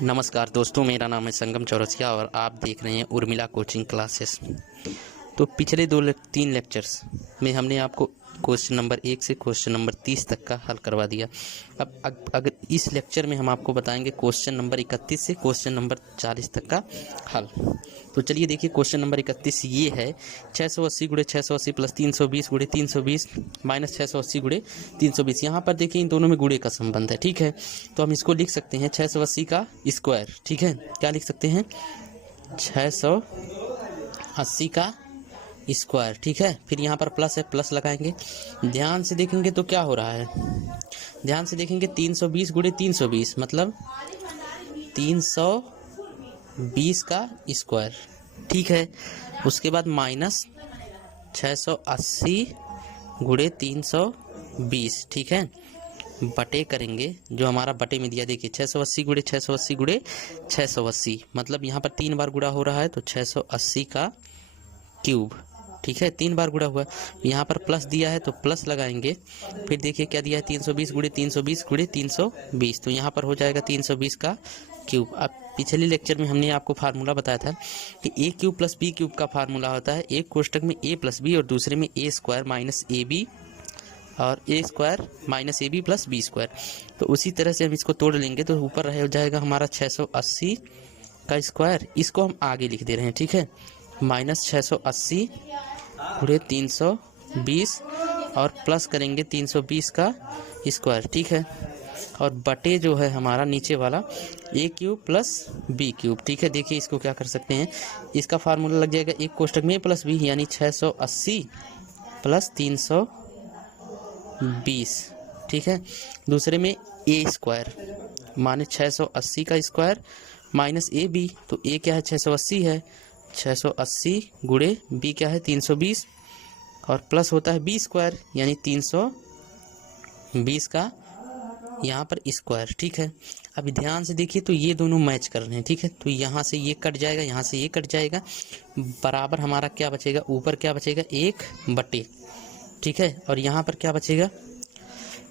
नमस्कार दोस्तों, मेरा नाम है संगम चौरसिया और आप देख रहे हैं उर्मिला कोचिंग क्लासेस। तो पिछले 3 लेक्चर्स में हमने आपको क्वेश्चन नंबर 1 से क्वेश्चन नंबर 30 तक का हल करवा दिया। अब अगर इस लेक्चर में हम आपको बताएंगे क्वेश्चन नंबर 31 से क्वेश्चन नंबर 40 तक का हल। तो चलिए देखिए, क्वेश्चन नंबर 31 ये है 680 गुणे 680 प्लस 320 गुणे 320 माइनस 680 गुणे 320। यहाँ पर देखिए इन दोनों में गुणे का संबंध है, ठीक है। तो हम इसको लिख सकते हैं 680 का स्क्वायर, ठीक है। क्या लिख सकते हैं? 680 का स्क्वायर, ठीक है। फिर यहाँ पर प्लस है, प्लस लगाएंगे। ध्यान से देखेंगे तो क्या हो रहा है, ध्यान से देखेंगे 320 गुणे 320 मतलब 320 का स्क्वायर, ठीक है। उसके बाद माइनस 680 गुणे 320, ठीक है। बटे करेंगे, जो हमारा बटे में दिया देखिए 680 गुणे 680 गुणे 680 मतलब यहाँ पर 3 बार गुणा हो रहा है तो 680 का क्यूब, ठीक है। 3 बार गुणा हुआ। यहाँ पर प्लस दिया है तो प्लस लगाएंगे। फिर देखिए क्या दिया है 320 गुणे 320 गुणे 320 तो यहाँ पर हो जाएगा 320 का क्यूब। अब पिछले लेक्चर में हमने आपको फार्मूला बताया था कि ए क्यूब प्लस बी क्यूब का फार्मूला होता है एक कोष्टक में ए प्लस बी और दूसरे में A square minus A B और A square minus A B plus B square. तो उसी तरह से हम इसको तोड़ लेंगे तो ऊपर रह जाएगा हमारा 680 का स्क्वायर। इसको हम आगे लिख दे रहे हैं, ठीक है। माइनस 680 गुणे 320 और प्लस करेंगे 320 का स्क्वायर, ठीक है। और बटे जो है हमारा नीचे वाला ए क्यूब प्लस बी क्यूब, ठीक है। देखिए इसको क्या कर सकते हैं, इसका फार्मूला लग जाएगा एक कोष्टक में ए प्लस बी यानी 680 प्लस 320, ठीक है। दूसरे में ए स्क्वायर माने 680 का स्क्वायर माइनस ए बी, तो ए क्या है 680 है, 680 गुणे बी क्या है 320 और प्लस होता है बी स्क्वायर यानी 320 का यहाँ पर स्क्वायर, ठीक है। अभी ध्यान से देखिए तो ये दोनों मैच कर रहे हैं, ठीक है। तो यहाँ से ये कट जाएगा, यहाँ से ये कट जाएगा, बराबर हमारा क्या बचेगा, ऊपर क्या बचेगा 1 बटे, ठीक है। और यहाँ पर क्या बचेगा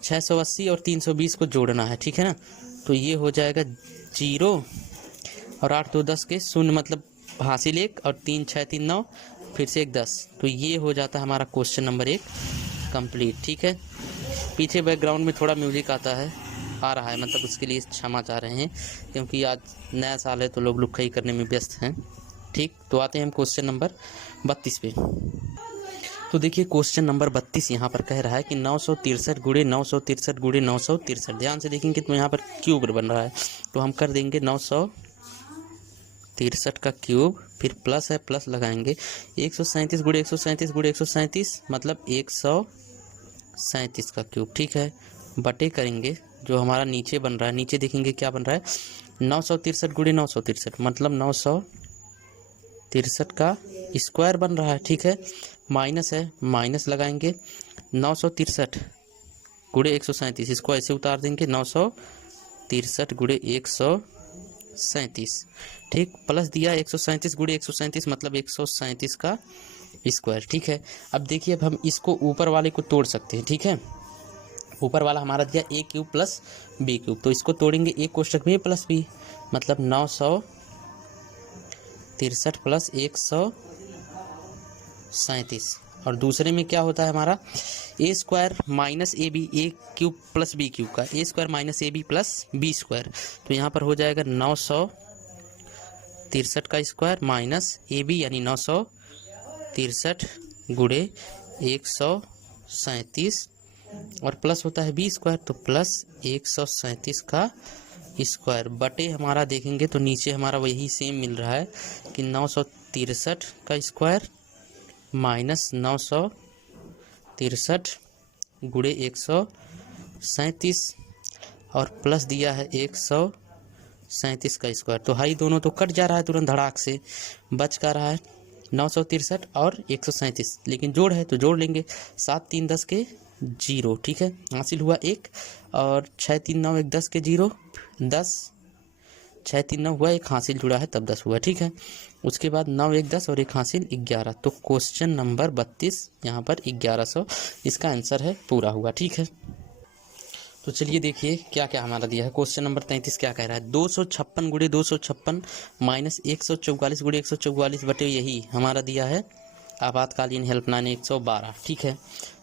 680 और 320 को जोड़ना है, ठीक है ना। तो ये हो जाएगा 0 और 8 2 10 के शून्य मतलब हासिल 1 और 3 6 3 9 फिर से 1 10। तो ये हो जाता है हमारा क्वेश्चन नंबर 1 कंप्लीट, ठीक है। पीछे बैकग्राउंड में थोड़ा म्यूजिक आ रहा है, मतलब उसके लिए क्षमा चाह रहे हैं क्योंकि आज नया साल है तो लोग लुक्खई करने में व्यस्त हैं, ठीक। तो आते हैं हम क्वेश्चन नंबर 32 पे। तो देखिए क्वेश्चन नंबर 32 यहाँ पर कह रहा है कि 963 गुणे 963 गुणे 963। ध्यान से देखेंगे तो यहाँ पर क्यूब बन रहा है तो हम कर देंगे 963 का क्यूब, फिर प्लस है प्लस लगाएंगे 137 गुणे 137 गुणे 137 मतलब 137 का क्यूब, ठीक है। बटे करेंगे जो हमारा नीचे बन रहा है, नीचे देखेंगे क्या बन रहा है 963 गुणे 963 मतलब 963 का स्क्वायर बन रहा है, ठीक है। माइनस है, माइनस लगाएंगे 963 गुणे 137 इसको ऐसे उतार देंगे 963 गुणे 137, ठीक। प्लस दिया 137 गुणे 137 मतलब 137 का स्क्वायर, ठीक है। अब देखिए अब हम इसको ऊपर वाले को तोड़ सकते हैं, ठीक है। ऊपर वाला हमारा दिया ए क्यूब प्लस बी क्यूब, तो इसको तोड़ेंगे एक कोष्टक में ए प्लस बी मतलब 963 प्लस 137 और दूसरे में क्या होता है हमारा A square minus A B, A cube plus B cube का A square minus A B plus B square. तो यहाँ पर हो जाएगा 963 का स्क्वायर माइनस ए बी यानी 963 गुणे 137 और प्लस होता है बी स्क्वायर तो प्लस 137 का स्क्वायर। बटे हमारा देखेंगे तो नीचे हमारा वही सेम मिल रहा है कि 963 का स्क्वायर माइनस 963 गुणे 137 और प्लस दिया है 137 का स्क्वायर। तो हाई दोनों तो कट जा रहा है तुरंत धड़ाक से, बच का रहा है 963 और 137, लेकिन जोड़ है तो जोड़ लेंगे 7 3 10 के 0, ठीक है। हासिल हुआ 1 और 6 3 9 1 10 के 0 10 6 3 9 हुआ, एक हासिल जुड़ा है तब 10 हुआ, ठीक है। उसके बाद 9 1 10 और एक हासिल 11। तो क्वेश्चन नंबर 32 यहाँ पर 1100 इसका आंसर है पूरा हुआ, ठीक है। तो चलिए देखिए क्या क्या हमारा दिया है। क्वेश्चन नंबर 33 क्या कह रहा है, 256 गुणे 256 माइनस 144 गुणे 144 बटे यही हमारा दिया है आपातकालीन हेल्पलाइन 112। ठीक है,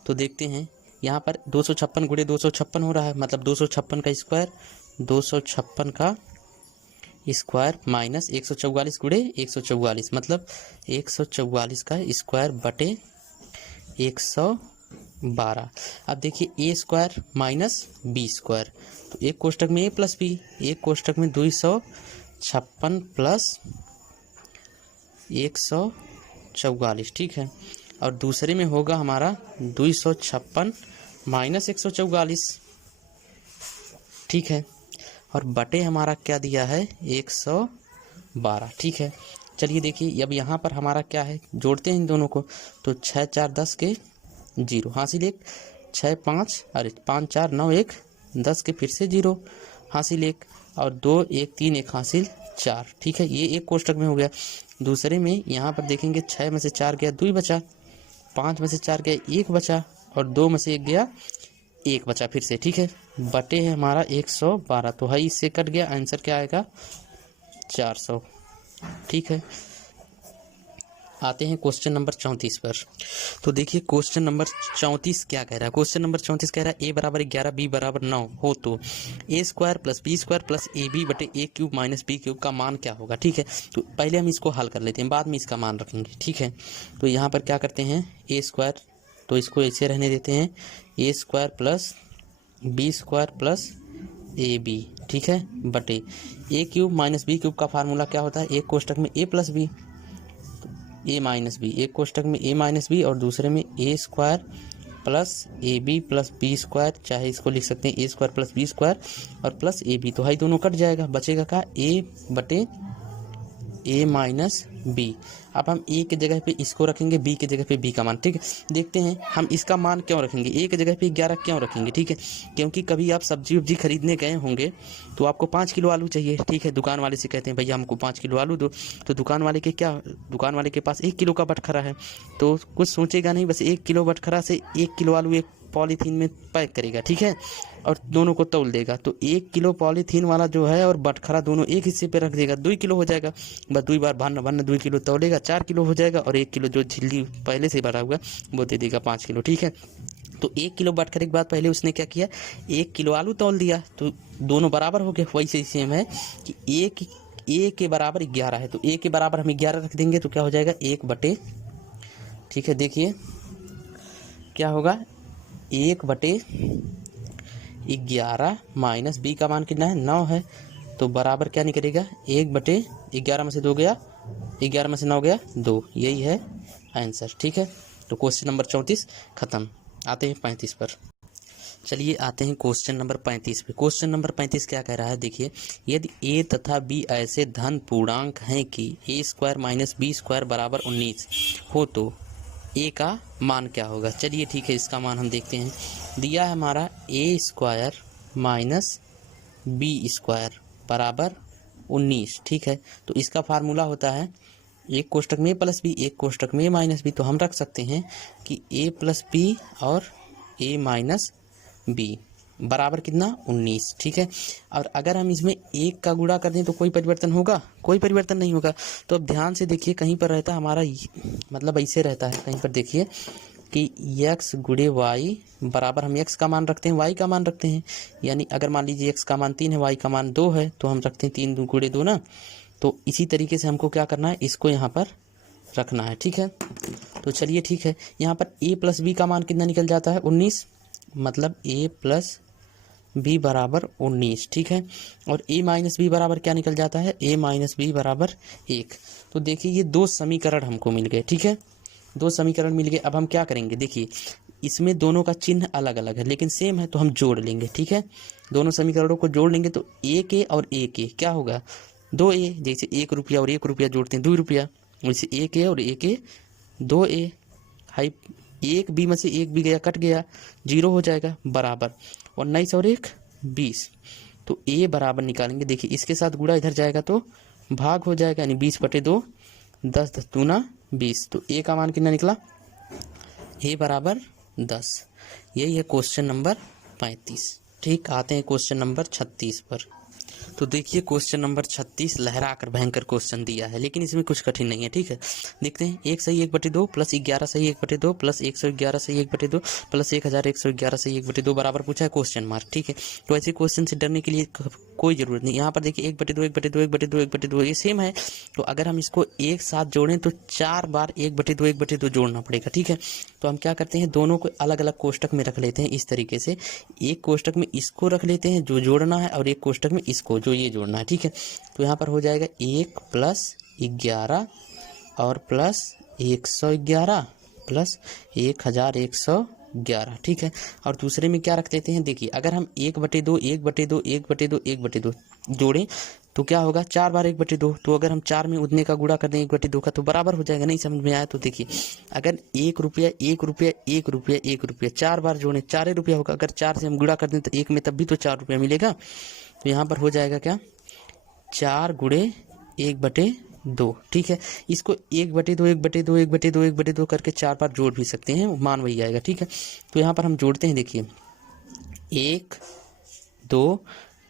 तो देखते हैं यहाँ पर 256 गुणे 256 हो रहा है, मतलब 256 का स्क्वायर, 256 का स्क्वायर माइनस 144 गुणे 144 मतलब 144 का स्क्वायर बटे 112। अब देखिए ए स्क्वायर माइनस बी स्क्वायर, तो एक कोष्टक में ए प्लस बी, एक कोष्टक में 256 प्लस 144। ठीक है, और दूसरे में होगा हमारा 256 माइनस 144। ठीक है, और बटे हमारा क्या दिया है 112। ठीक है, चलिए देखिए अब यहाँ पर हमारा क्या है, जोड़ते हैं इन दोनों को, तो 6 4 10 के 0 हासिल 1, 6 5 अरे 5 4 9 1 10 के फिर से 0 हासिल 1, और 2 1 3 1 हासिल 4। ठीक है, ये एक कोष्टक में हो गया। दूसरे में यहाँ पर देखेंगे 6 में से 4 गया 2 बचा, 5 में से 4 गया 1 बचा, और 2 में से 1 गया 1 बचा फिर से। ठीक है, बटे है हमारा 112, तो है इससे कट गया, आंसर क्या आएगा 400। ठीक है, आते हैं क्वेश्चन नंबर 34 पर। तो देखिए क्वेश्चन नंबर 34 क्या कह रहा है। क्वेश्चन नंबर 34 कह रहा है ए बराबर 11 बी बराबर 9 हो तो A square plus B square plus A B बटे A cube minus B cube का मान क्या होगा। ठीक है, तो पहले हम इसको हल कर लेते हैं, बाद में इसका मान रखेंगे। ठीक है, तो यहाँ पर क्या करते हैं, ए स्क्वायर, तो इसको ऐसे रहने देते हैं, A square plus B square plus A B. ठीक है, बटे A cube minus B cube का फार्मूला क्या होता है, एक कोष्टक में A plus B, A minus B, एक कोष्टक में ए माइनस बी और दूसरे में A square plus A B plus B square, चाहे इसको लिख सकते हैं A square plus B square और प्लस ए बी, तो हाई दोनों कट जाएगा, बचेगा का ए बटे ए माइनस बी। अब हम ए की जगह पे इसको रखेंगे, बी की जगह पे बी का मान। ठीक है, देखते हैं हम इसका मान क्यों रखेंगे, ए की जगह पे 11 क्यों रखेंगे। ठीक है, क्योंकि कभी आप सब्जी वब्जी खरीदने गए होंगे तो आपको 5 किलो आलू चाहिए। ठीक है, दुकान वाले से कहते हैं भैया हमको 5 किलो आलू दो, तो दुकान वाले के पास 1 किलो का बटखरा है, तो कुछ सोचेगा नहीं, बस 1 किलो बटखरा से 1 किलो आलू एक पॉलीथीन में पैक करेगा। ठीक है, और दोनों को तौल देगा, तो 1 किलो पॉलीथीन वाला जो है और बटखरा दोनों एक हिस्से पे रख देगा, 2 किलो हो जाएगा, बस 2 बार भरना 2 किलो तौलेगा, 4 किलो हो जाएगा, और 1 किलो जो झिल्ली पहले से भरा हुआ वो दे देगा 5 किलो। ठीक है, तो 1 किलो बटखरे के बाद पहले उसने क्या किया, 1 किलो आलू तौल दिया, तो दोनों बराबर हो गए। वैसे ही सेम है कि ए के बराबर 11 है, तो ए के बराबर हम 11 रख देंगे, तो क्या हो जाएगा 1 बटे, ठीक है देखिए क्या होगा 1 बटे 11 माइनस बी का मान कितना है 9 है, तो बराबर क्या निकलेगा 1 बटे 11 में से 2 गया, 11 में से 9 गया 2, यही है आंसर। ठीक है, तो क्वेश्चन नंबर 34 खत्म। आते हैं 35 पर। चलिए आते हैं क्वेश्चन नंबर 35 पे। क्वेश्चन नंबर 35 क्या कह रहा है, देखिए यदि ए तथा बी ऐसे धन पूर्णांक हैं कि ए स्क्वायर माइनस बी स्क्वायर बराबर 19 हो तो ए का मान क्या होगा। चलिए ठीक है, इसका मान हम देखते हैं। दिया है हमारा A square minus B square बराबर 19। ठीक है, तो इसका फार्मूला होता है एक कोष्टक में ए प्लस बी, एक कोष्टक में ए माइनस बी, तो हम रख सकते हैं कि ए प्लस बी और ए माइनस बी बराबर कितना 19। ठीक है, और अगर हम इसमें 1 का गुणा कर दें तो कोई परिवर्तन होगा, कोई परिवर्तन नहीं होगा। तो अब ध्यान से देखिए, कहीं पर रहता है हमारा मतलब ऐसे रहता है, कहीं पर देखिए कि x गुणे y बराबर हम x का मान रखते हैं, y का मान रखते हैं, यानी अगर मान लीजिए x का मान 3 है, y का मान 2 है, तो हम रखते हैं 3 गुणे 2 ना। तो इसी तरीके से हमको क्या करना है, इसको यहाँ पर रखना है। ठीक है, तो चलिए ठीक है, यहाँ पर a प्लस बी का मान कितना निकल जाता है 19, मतलब a प्लस बी बराबर 19। ठीक है, और a माइनस बी बराबर क्या निकल जाता है, a माइनस बी बराबर 1। तो देखिए ये 2 समीकरण हमको मिल गए। ठीक है, 2 समीकरण मिल गए। अब हम क्या करेंगे, देखिए इसमें दोनों का चिन्ह अलग अलग है लेकिन सेम है, तो हम जोड़ लेंगे। ठीक है, दोनों समीकरणों को जोड़ लेंगे, तो एक ए और एक ए क्या होगा 2a, जैसे 1 रुपया और 1 रुपया जोड़ते हैं 2 रुपया, वैसे 1a और 1a 2a, हाई 1 बी में से 1 भी गया कट गया 0 हो जाएगा बराबर, और 19 और 1 20, तो a बराबर निकालेंगे। देखिए इसके साथ गुणा इधर जाएगा तो भाग हो जाएगा, यानी 20 बटे 2 10 10 दूना 20, तो a का मान कितना निकला a बराबर 10। यही है क्वेश्चन नंबर 35। ठीक, आते हैं क्वेश्चन नंबर 36 पर। तो देखिए क्वेश्चन नंबर 36 लहरा कर भयंकर क्वेश्चन दिया है, लेकिन इसमें कुछ कठिन नहीं है। ठीक है, देखते हैं। 1 सही 1/2 प्लस 11 सही 1/2 प्लस 111 सही 1/2 प्लस 1111 सही 1/2 बराबर पूछा है क्वेश्चन मार्क। ठीक है, तो ऐसे क्वेश्चन से डरने के लिए कोई जरूरत नहीं। यहाँ पर देखिए 1/2 1/2 1/2 1/2 ये सेम है, तो अगर हम इसको एक साथ जोड़ें तो 4 बार 1/2 1/2 जोड़ना पड़ेगा। ठीक है, तो हम क्या करते हैं, दोनों को अलग अलग कोष्टक में रख लेते हैं इस तरीके से। एक कोष्टक में इसको रख लेते हैं जो जोड़ना है, और एक कोष्टक में इसको जो ये जोड़ना है। ठीक है, तो यहाँ पर हो जाएगा 1 + 11 और प्लस 111 प्लस 1111। ठीक है, और दूसरे में क्या रख देते हैं, देखिए अगर हम 1/2 1/2 1/2 1/2 जोड़ें तो क्या होगा, 4 बार 1/2। तो अगर हम 4 में उतने का गुणा कर दें 1/2 का तो बराबर हो जाएगा। नहीं समझ में आया तो देखिए, अगर 1 रुपया 1 रुपया 1 रुपया 1 रुपया 4 बार जोड़ें 4 रुपया होगा। अगर 4 से हम गुणा कर दें तो 1 में तब भी तो 4 रुपया मिलेगा। तो यहाँ पर हो जाएगा क्या, 4 × 1/2। ठीक है, इसको 1/2 1/2 1/2 1/2 करके 4 बार जोड़ भी सकते हैं, मान वही आएगा। ठीक है, तो यहाँ पर हम जोड़ते हैं, देखिए 1 2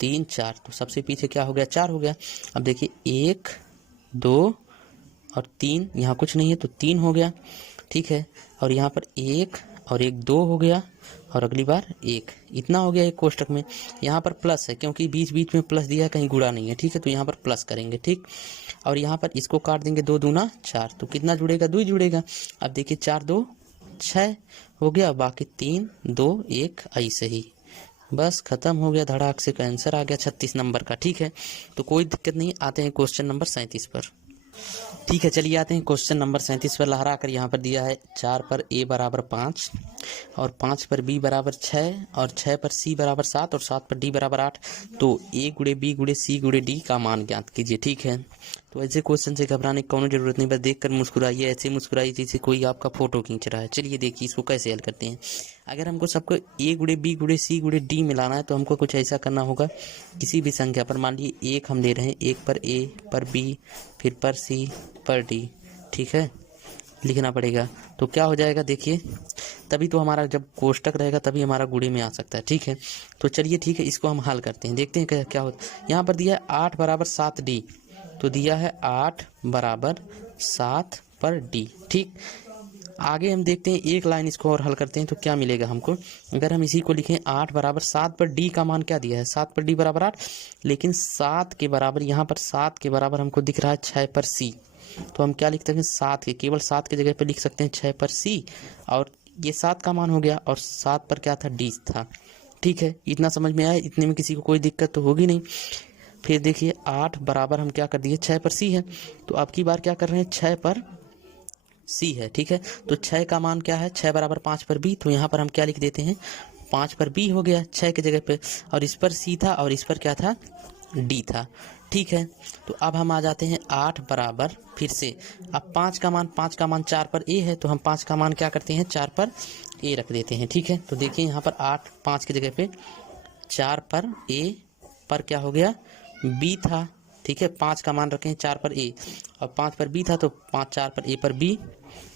3 4, तो सबसे पीछे क्या हो गया, 4 हो गया। अब देखिए 1 2 और 3, यहाँ कुछ नहीं है तो 3 हो गया। ठीक है, और यहाँ पर 1 और 1 2 हो गया, और अगली बार 1, इतना हो गया एक कोष्टक में। यहाँ पर प्लस है क्योंकि बीच बीच में प्लस दिया, कहीं गुणा नहीं है। ठीक है, तो यहाँ पर प्लस करेंगे। ठीक, और यहाँ पर इसको काट देंगे, 2 दूना 4, तो कितना जुड़ेगा, 2 जुड़ेगा। अब देखिए 4 2 6 हो गया, बाकी 3 2 1 ऐसे ही, बस खत्म हो गया, धड़ाक से का आंसर आ गया 36 नंबर का। ठीक है, तो कोई दिक्कत नहीं। आते हैं क्वेश्चन नंबर 37 पर। ठीक है, चलिए आते हैं क्वेश्चन नंबर 37 पर। लहरा कर यहाँ पर दिया है 4 पर a बराबर 5 और 5 पर b बराबर 6 और 6 पर c बराबर 7 और 7 पर d बराबर 8। तो a × b × c × d का मान ज्ञात कीजिए। ठीक है, तो ऐसे क्वेश्चन से घबराने की कोनो जरूरत नहीं, बस देखकर मुस्कुराइए, ऐसे मुस्कुराइए जैसे कोई आपका फोटो खींच रहा है। चलिए देखिए इसको कैसे हल करते हैं। अगर हमको सबको a × b × c × d मिलाना है तो हमको कुछ ऐसा करना होगा, किसी भी संख्या पर, मान लीजिए 1 हम ले रहे हैं, 1 पर a पर b फिर पर c पर d। ठीक है, लिखना पड़ेगा। तो क्या हो जाएगा, देखिए तभी तो हमारा जब कोष्टक रहेगा तभी हमारा गुणे में आ सकता है। ठीक है, तो चलिए ठीक है, इसको हम हल करते हैं, देखते हैं क्या होता है। यहाँ पर दिया है 8 बराबर 7d, तो दिया है 8 बराबर 7 पर d। ठीक, आगे हम देखते हैं, एक लाइन इसको और हल करते हैं तो क्या मिलेगा हमको। अगर हम इसी को लिखें 8 बराबर 7 पर d का मान क्या दिया है, 7 पर d बराबर 8, लेकिन 7 के बराबर, यहाँ पर 7 के बराबर हमको दिख रहा है 6 पर c, तो हम क्या लिख सकते हैं, 7 के, केवल 7 की जगह पर लिख सकते हैं 6 पर c, और ये 7 का मान हो गया, और 7 पर क्या था, d था। ठीक है, इतना समझ में आया, इतने में किसी को कोई दिक्कत तो होगी नहीं। फिर देखिए 8 बराबर हम क्या कर दिए, 6 पर c है, तो अब की बार क्या कर रहे हैं, 6 पर c है। ठीक है, तो 6 का मान क्या है, 6 बराबर 5 पर b, तो यहाँ पर हम क्या लिख देते हैं, 5 पर b हो गया 6 की जगह पे, और इस पर c था और इस पर क्या था, d था। ठीक है, तो अब हम आ जाते हैं 8 बराबर, फिर से अब 5 का मान 4 पर a है, तो हम 5 का मान क्या करते हैं, 4 पर a रख देते हैं। ठीक है, तो देखिए यहाँ पर 8 5 की जगह पे 4 पर a पर क्या हो गया, b था। ठीक है, 5 का मान रखें 4 पर a और 5 पर b था, तो 5 4 पर a पर b,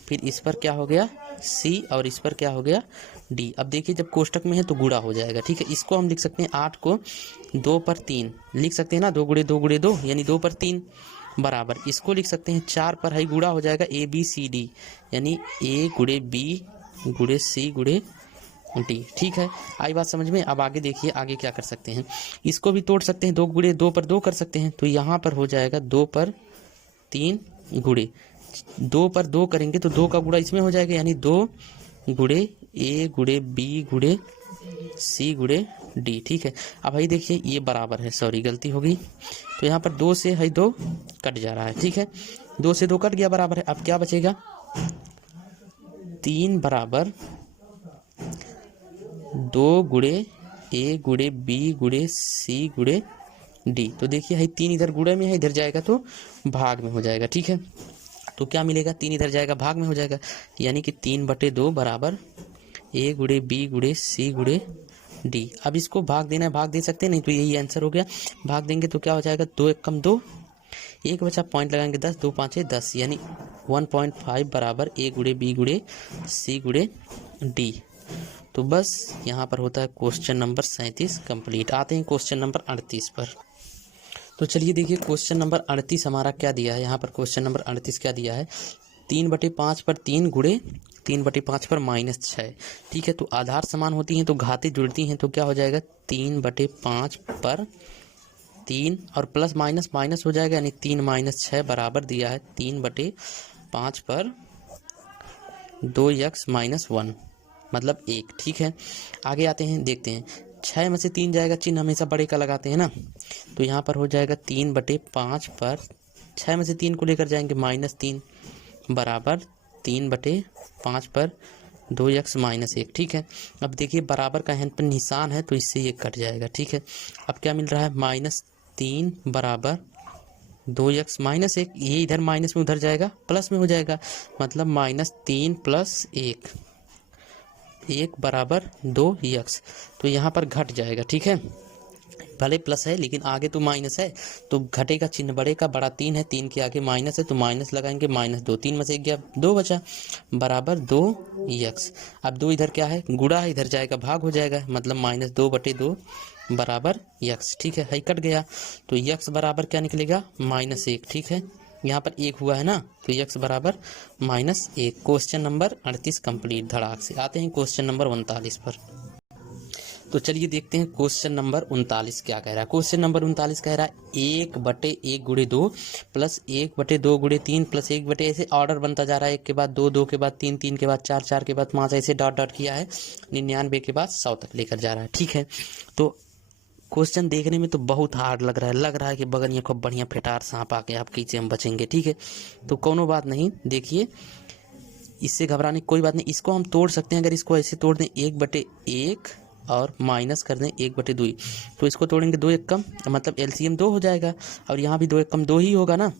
फिर इस पर क्या हो गया c और इस पर क्या हो गया d। अब देखिए जब कोष्टक में है तो गुणा हो जाएगा। ठीक है, इसको हम लिख सकते हैं 8 को 2 पर 3 लिख सकते हैं ना, 2 × 2 × 2 यानी 2 पर 3 बराबर, इसको लिख सकते हैं 4 पर है गुणा हो जाएगा a b c d, यानी a × b × c × d। ठीक है, आई बात समझ में। अब आगे देखिए, आगे क्या कर सकते हैं, इसको भी तोड़ सकते हैं, 2 × 2 पर 2 कर सकते हैं, तो यहाँ पर हो जाएगा 2 पर 3 गुणे 2 पर 2 करेंगे तो 2 का गुणा इसमें हो जाएगा, यानी 2 × a × b × c × d। ठीक है, अब भाई देखिए ये बराबर है, सॉरी गलती हो गई, तो यहाँ पर 2 से है 2 कट जा रहा है। ठीक है, 2 से 2 कट गया, बराबर है। अब क्या बचेगा, 3 बराबर 2 × a × b × c × d। तो देखिए है 3 इधर गुणे में है, इधर जाएगा तो भाग में हो जाएगा। ठीक है, तो क्या मिलेगा, 3 इधर जाएगा भाग में हो जाएगा, यानी कि 3/2 बराबर a × b × c × d। अब इसको भाग देना है, भाग दे सकते हैं, नहीं तो यही आंसर हो गया। भाग देंगे तो क्या हो जाएगा, 2 × 1 = 2, 1 बचा पॉइंट लगाएंगे 10, 2 × 5 = 10, यानी 1.5 बराबर a × b × c × d। तो बस यहाँ पर होता है क्वेश्चन नंबर 37 कंप्लीट। आते हैं क्वेश्चन नंबर 38 पर। तो चलिए देखिए क्वेश्चन नंबर 38 हमारा क्या दिया है। यहाँ पर क्वेश्चन नंबर 38 क्या दिया है, 3/5 पर 3 गुणे 3/5 पर -6। ठीक है, तो आधार समान होती हैं तो घातें जुड़ती हैं, तो क्या हो जाएगा 3/5 पर 3 और प्लस माइनस माइनस हो जाएगा, यानी 3 - 6 बराबर दिया है 3/5 पर 2x - 1 मतलब 1। ठीक है, आगे आते हैं, देखते हैं 6 में से 3 जाएगा, चिन्ह हमेशा बड़े का लगाते हैं ना, तो यहाँ पर हो जाएगा 3/5 पर 6 में से 3 को लेकर जाएंगे -3 बराबर 3/5 पर 2x - 1। ठीक है, अब देखिए बराबर का यहाँ पर निशान है तो इससे ये कट जाएगा। ठीक है, अब क्या मिल रहा है -3 बराबर 2x - 1, ये इधर माइनस में उधर जाएगा प्लस में हो जाएगा, मतलब -3 + 1 बराबर 2x, तो यहाँ पर घट जाएगा। ठीक है, भले प्लस है लेकिन आगे तो माइनस है, तो घटेगा चिन्ह बड़े का, बड़ा 3 है, 3 के आगे माइनस है तो माइनस लगाएंगे, -2, 3 में से 1 गया 2 बचा बराबर 2x। अब 2 इधर क्या है गुणा है, इधर जाएगा भाग हो जाएगा, मतलब -2/2 बराबर x। ठीक है, है कट गया, तो x बराबर क्या निकलेगा -1। ठीक है, यहाँ पर 1 हुआ है ना, तो x बराबर -1। क्वेश्चन नंबर 38 कंप्लीट धड़ाक से। आते हैं क्वेश्चन नंबर 39 पर। तो चलिए देखते हैं क्वेश्चन नंबर 39 क्या कह रहा है। क्वेश्चन नंबर 39 कह रहा है 1/1 × 2 प्लस 1/2 × 3 प्लस 1/, ऐसे ऑर्डर बनता जा रहा है, 1 के बाद 2, 2 के बाद 3, 3 के बाद 4, 4 के बाद 5, ऐसे डॉट डॉट किया है, 99 के बाद 100 तक लेकर जा रहा है। ठीक है, तो क्वेश्चन देखने में तो बहुत हार्ड लग रहा है कि बगनिया खूब बढ़िया फेटार सांप आके आप कैसे हम बचेंगे। ठीक है, तो कोनो बात नहीं, देखिए इससे घबराने की कोई बात नहीं, इसको हम तोड़ सकते हैं। अगर इसको ऐसे तोड़ दें 1/1 और माइनस कर दें 1/2, तो इसको तोड़ेंगे 2 1 कम, मतलब एलसीएम 2 हो जाएगा, और यहाँ भी 2 1 कम 2 ही होगा ना।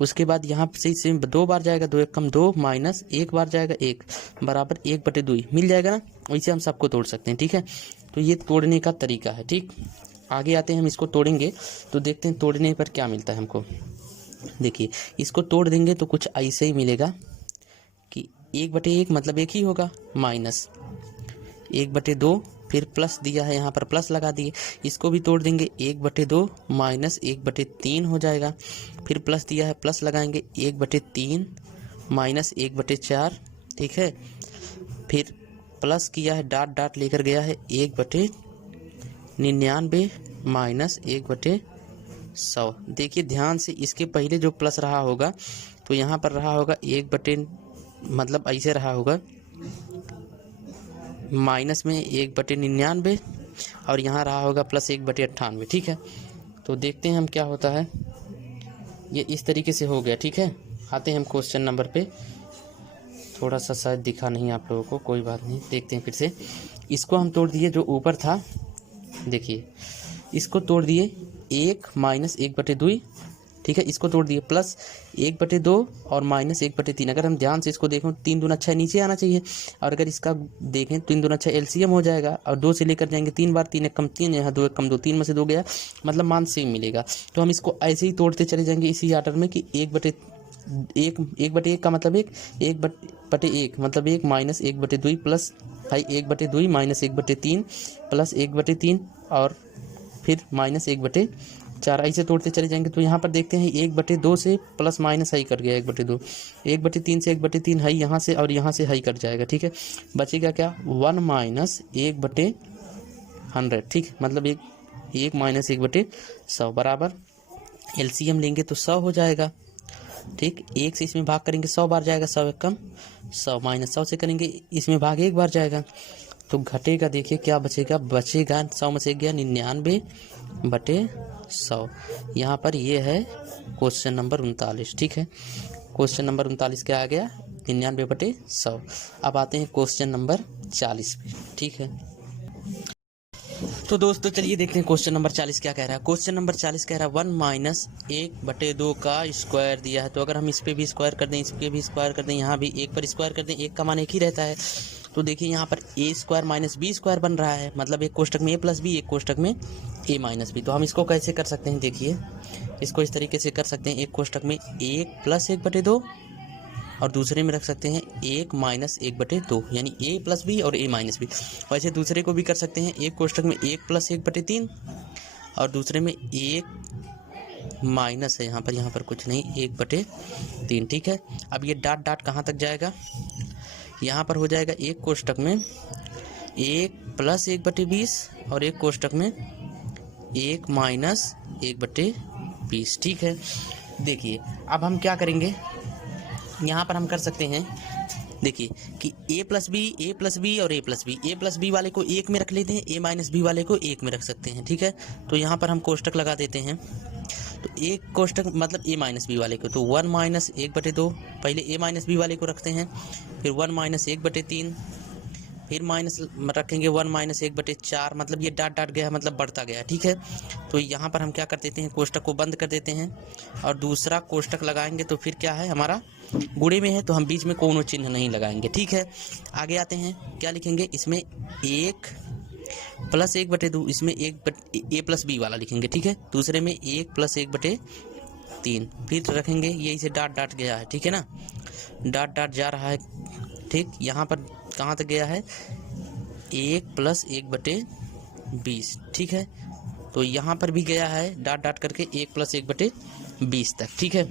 उसके बाद यहाँ से इसे 2 बार जाएगा, 2 1 कम 2 माइनस 1 बार जाएगा 1 बराबर 1/2 मिल जाएगा ना। वैसे हम सबको तोड़ सकते हैं। ठीक है, तो ये तोड़ने का तरीका है। ठीक, आगे आते हैं, हम इसको तोड़ेंगे तो देखते हैं तोड़ने पर क्या मिलता है हमको। देखिए इसको तोड़ देंगे तो कुछ ऐसे ही मिलेगा कि 1/1 मतलब 1 ही होगा, माइनस 1/2, फिर प्लस दिया है यहाँ पर प्लस लगा दिए। इसको भी तोड़ देंगे 1/2 माइनस 1/3 हो जाएगा, फिर प्लस दिया है प्लस लगाएंगे 1/3 माइनस 1/4। ठीक है, फिर प्लस किया है डॉट डॉट लेकर गया है 1/99 माइनस 1/100। देखिए ध्यान से, इसके पहले जो प्लस रहा होगा तो यहाँ पर रहा होगा 1/, मतलब ऐसे रहा होगा माइनस में 1/99 और यहाँ रहा होगा प्लस 1/98। ठीक है, तो देखते हैं हम क्या होता है। ये इस तरीके से हो गया। ठीक है, आते हैं हम क्वेश्चन नंबर पे। थोड़ा सा शायद दिखा नहीं आप लोगों को, कोई बात नहीं, देखते हैं फिर से। इसको हम तोड़ दिए, जो ऊपर था देखिए इसको तोड़ दिए 1 माइनस 1/2। ठीक है, इसको तोड़ दिए प्लस 1/2 और माइनस 1/3। अगर हम ध्यान से इसको देखें 3 दूना 6 नीचे आना चाहिए, और अगर इसका देखें 3 दूना 6 एलसीएम हो जाएगा, और 2 से लेकर जाएंगे 3 बार, 3 1 कम 3, यहाँ 2 1 कम 2, 3 में से 2 गया, मतलब मान सेम मिलेगा। तो हम इसको ऐसे ही तोड़ते चले जाएंगे इसी आर्डर में कि 1/1 का मतलब 1/1 मतलब 1 माइनस 1/2 प्लस 1/2 माइनस 1/3 प्लस 1/3 और फिर माइनस 1/4, ऐसे तोड़ते चले जाएंगे। तो यहाँ पर देखते हैं 1/2 से प्लस माइनस हाई कर गया 1/2, 1/3 से 1/3 हाई यहाँ से और यहाँ से हाई कट जाएगा। ठीक है, बचेगा क्या 1 माइनस 1/100। ठीक, मतलब 1 माइनस 1/100 बराबर एलसीएम लेंगे तो 100 हो जाएगा। ठीक, 1 से इसमें भाग करेंगे 100 बार जाएगा, 100 1 कम 100 माइनस 100 से करेंगे इसमें भाग 1 बार जाएगा, तो घटेगा। देखिए क्या बचेगा, 100 में से गया 99/100। यहाँ पर ये है क्वेश्चन नंबर 39। ठीक है, क्वेश्चन नंबर 39 क्या आ गया 99/100। अब आते हैं क्वेश्चन नंबर 40 पे। ठीक है, तो दोस्तों चलिए देखते हैं क्वेश्चन नंबर 40 क्या कह रहा है। क्वेश्चन नंबर 40 कह रहा है 1 माइनस 1/2 का स्क्वायर दिया है, तो अगर हम इस पे भी स्क्वायर कर दें, इस पे भी स्क्वायर कर दें, यहाँ भी 1 पर स्क्वायर कर दें, 1 का मान 1 ही रहता है। तो देखिए यहाँ पर a² माइनस b² बन रहा है, मतलब एक कोष्टक में a प्लस b, एक कोष्टक में a माइनस b। तो हम इसको कैसे कर सकते हैं, देखिए इसको इस तरीके से कर सकते हैं, एक कोष्टक में 1 प्लस 1/2 और दूसरे में रख सकते हैं 1 माइनस 1/2, यानी a प्लस बी और a माइनस बी। वैसे दूसरे को भी कर सकते हैं, एक कोष्टक में 1 प्लस 1/3 और दूसरे में 1 माइनस है, यहाँ पर कुछ नहीं, 1/3। ठीक है, अब ये डॉट डॉट कहाँ तक जाएगा, यहाँ पर हो जाएगा एक कोष्टक में 1 प्लस 1/20 और एक कोष्टक में 1 माइनस 1/20। ठीक है, देखिए अब हम क्या करेंगे, यहाँ पर हम कर सकते हैं, देखिए कि a प्लस बी और a प्लस बी वाले को 1 में रख लेते हैं, a माइनस बी वाले को 1 में रख सकते हैं। ठीक है, तो यहाँ पर हम कोष्टक लगा देते हैं, तो एक कोष्टक मतलब a माइनस बी वाले को, तो 1 माइनस 1/2, पहले a माइनस बी वाले को रखते हैं, फिर 1 माइनस 1/3, फिर माइनस रखेंगे 1 माइनस 1/4, मतलब ये डॉट डॉट गया मतलब बढ़ता गया। ठीक है, तो यहाँ पर हम क्या कर देते हैं, कोष्टक को बंद कर देते हैं और दूसरा कोष्टक लगाएंगे, तो फिर क्या है, हमारा गुणे में है तो हम बीच में कोनो चिन्ह नहीं लगाएंगे। ठीक है, आगे आते हैं, क्या लिखेंगे, इसमें 1 प्लस 1/2, इसमें a प्लस बी वाला लिखेंगे। ठीक है, दूसरे में 1 प्लस 1/3, फिर रखेंगे, ये इसे डॉट डॉट गया है। ठीक है ना, डॉट डॉट जा रहा है। ठीक, यहाँ पर कहाँ तक गया है, 1 प्लस 1/20। ठीक है, तो यहाँ पर भी गया है डॉट डॉट करके 1 प्लस 1/20 तक। ठीक है,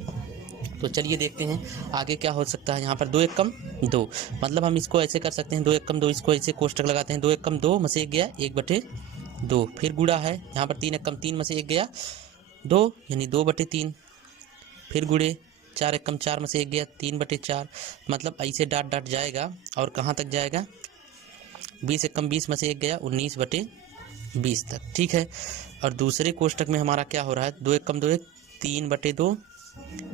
तो चलिए देखते हैं आगे क्या हो सकता है। यहाँ पर 2 एकम 2, मतलब हम इसको ऐसे कर सकते हैं, 2 एकम 2, इसको ऐसे कोष्टक लगाते हैं, 2 एकम 2 में से 1 गया 1/2, फिर गुणा है, यहाँ पर 3 एकम 3 में से 1 गया 2, यानी 2/3, फिर गुणे 4 एकम 4 में से 1 गया 3/4, मतलब ऐसे डॉट डॉट जाएगा और कहाँ तक जाएगा, 20 एकम 20 में से 1 गया 19/20 तक। ठीक है, और दूसरे कोष्टक में हमारा क्या हो रहा है, 2 एकम 2 1 3/2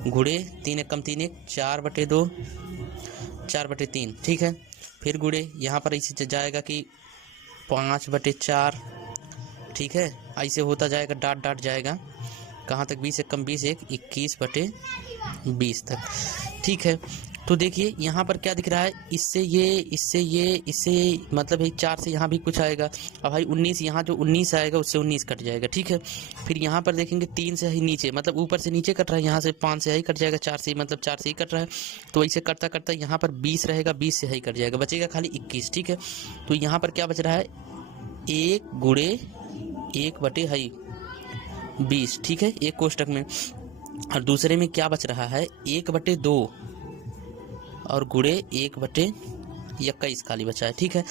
गुणे 3 एकम 3 1 4/2 4/3। ठीक है, फिर गुणे यहाँ पर ऐसे जाएगा कि 5/4। ठीक है, ऐसे होता जाएगा, डॉट डॉट जाएगा कहाँ तक, 20 एकम 20 1 21/20 तक। ठीक है, तो देखिए यहाँ पर क्या दिख रहा है, इससे मतलब है 4 से यहाँ भी कुछ आएगा। अब भाई 19, यहाँ जो 19 आएगा उससे 19 कट जाएगा। ठीक है, फिर यहाँ पर देखेंगे 3 से ही नीचे, मतलब ऊपर से नीचे कट रहा है, यहाँ से 5 से ही कट जाएगा, 4 से मतलब 4 से ही कट रहा है, तो ऐसे करता करता यहाँ पर 20 रहेगा, 20 से ही कट जाएगा, बचेगा खाली 21। ठीक है, तो यहाँ पर क्या बच रहा है, 1 गुणे 1/20। ठीक है, एक कोष्टक में, और दूसरे में क्या बच रहा है, 1/2 और गुणे 1/21 खाली बचा है। ठीक है,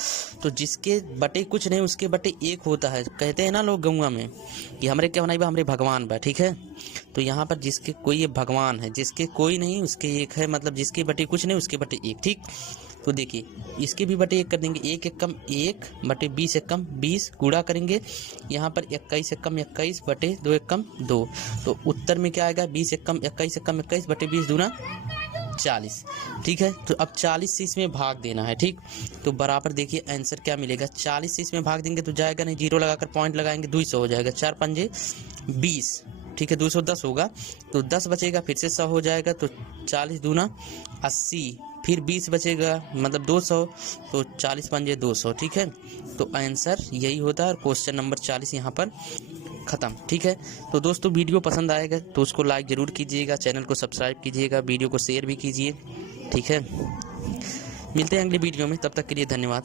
तो जिसके बटे कुछ नहीं उसके बटे 1 होता है, कहते हैं ना लोग गौवा में कि हमरे क्या बनाई बा, हमरे भगवान बा। ठीक है, तो यहाँ पर जिसके कोई ये भगवान है, जिसके कोई नहीं उसके 1 है, मतलब जिसके बटे कुछ नहीं उसके बटे 1। ठीक, तो देखिए इसके भी बटे 1 कर देंगे, 1 एकम 1/20 एकम 20 गुणा करेंगे, यहाँ पर 21 एकम 21/2 एकम 2, तो उत्तर में क्या आएगा, 20 एकम 21/20 दूना 40। ठीक है, तो अब 40 से इसमें भाग देना है। ठीक, तो बराबर देखिए आंसर क्या मिलेगा, 40 से इसमें भाग देंगे तो जाएगा नहीं, 0 लगाकर पॉइंट लगाएंगे, 200 हो जाएगा, 4 पंजे 20। ठीक है, 210 होगा, तो 10 बचेगा, फिर से 100 हो जाएगा, तो 40 दूना 80, फिर 20 बचेगा मतलब 200, तो 40 पंजे 200। ठीक है, तो आंसर यही होता है, और क्वेश्चन नंबर 40 यहाँ पर ख़त्म। ठीक है, तो दोस्तों वीडियो पसंद आएगा तो उसको लाइक ज़रूर कीजिएगा, चैनल को सब्सक्राइब कीजिएगा, वीडियो को शेयर भी कीजिए। ठीक है, मिलते हैं अगली वीडियो में, तब तक के लिए धन्यवाद।